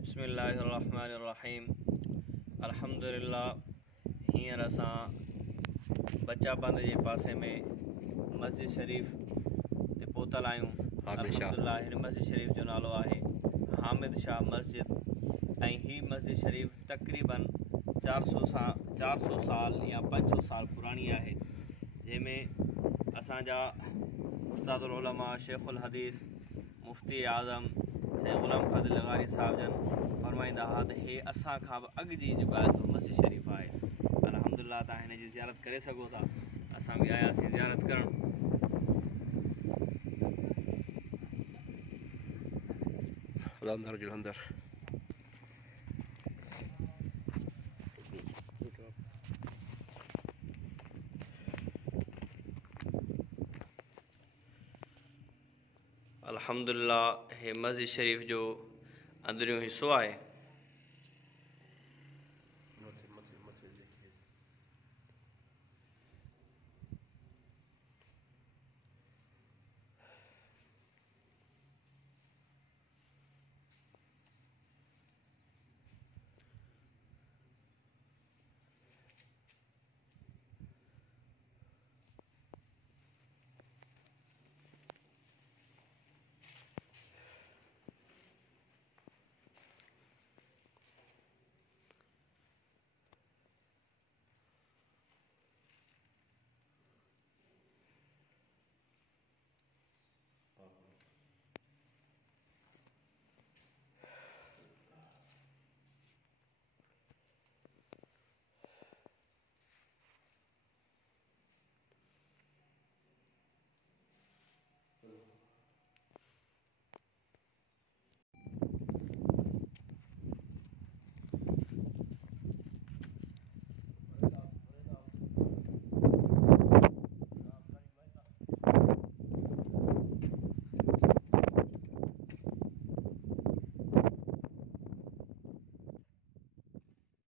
बिस्मिल्लाहिर्रहमानिर्रहीम। अल्हम्दुलिल्लाह। हींअर असां बच्चा बंद जे पासे में मस्जिद शरीफ़ ते पहुतल आहियूं। अल्हम्दुलिल्लाह हिन मस्जिद शरीफ़ जो नालो आहे हामिद शाह मस्जिद ऐं हीअ मस्जिद शरीफ़ तक़रीबन 400 साल या 500 साल पुराणी आहे, जंहिंमें असांजा उस्तादुल उलमा शेखुल हदीस मुफ्ती आज़म शेख ग़ुलाम क़ादिर लगारी साहिब जन फरमाईंदा हुआ त हे असां खां बि अॻु जी जेको आहे सो मस्जिद शरीफ़ आहे। अल्हम्दुलिल्लाह तव्हां हिन जी ज़ियारत करे सघो था। असां बि आयासीं ज़ियारत करणु। अल्हम्दुलिल्लाह हे मस्जिद शरीफ़ जो अंदरियों हिस्सो आहे।